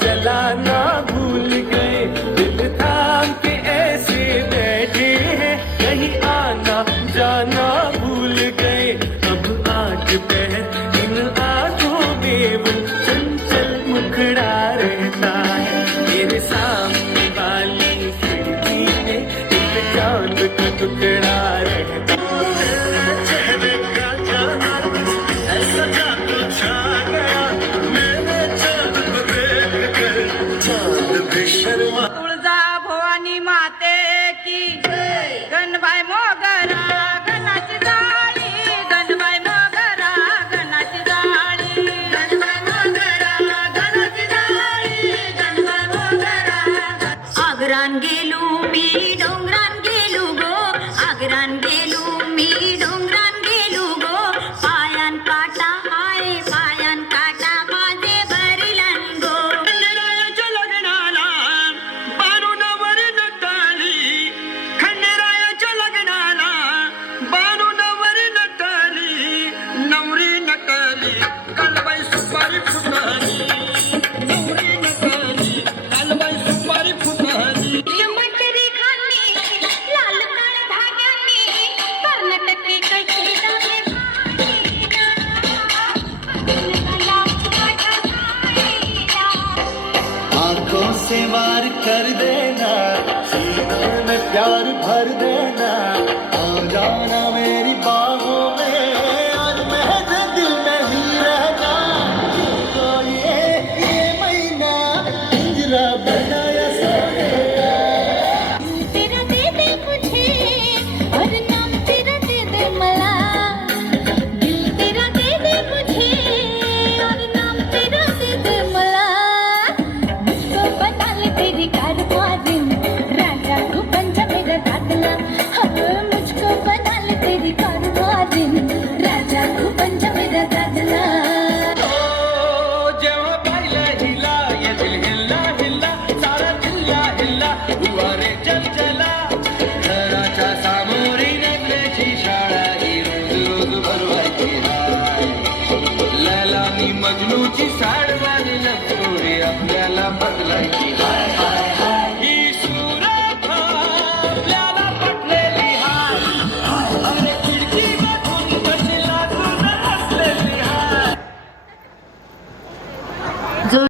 जलाना भूल गए, दिल थाम के ऐसे बैठे हैं, कहीं आना जाना भूल गए। अब आठ पहर इन आंखों में वो चंचल मुखड़ा रहता है। मेरे सामने वाली खिड़की में एक चांद का टुकड़ा रहता है। चेहरे का जाना ऐसा जादू छा गया, मैंने चांद को देख कर चांद भी शर्मा। तुळजा भवानी माते की गणबाई मोगरा गणाची जाळी, गणबाई मोगरा गणाची जाळी, गणबाई मोगरा गणाची जाळी, गणबाई मोगरा। आग्रान गेलो मी डोंगरान गेलो गो, आग्रान गेलो मी डोंगरान गेलो गो, पायान काटा हाय पायान काटा माझे भरिलन गो। खंडेरायाच्या लग्नाला बारूणावर नटाली, खंडेरायाच्या लग्नाला बारूणावर नटाली, नवरी नटाली कालबाई सुपारी फुटाली, नवरी नटाली कालबाई सुपारी फुटाली। मटरी खाल्ली लाल काळ धाग्याने, कर्नाटकी कशी जाते आंखों से वार कर देना, सीनों में प्यार भर देना, आ जाना मेरी बात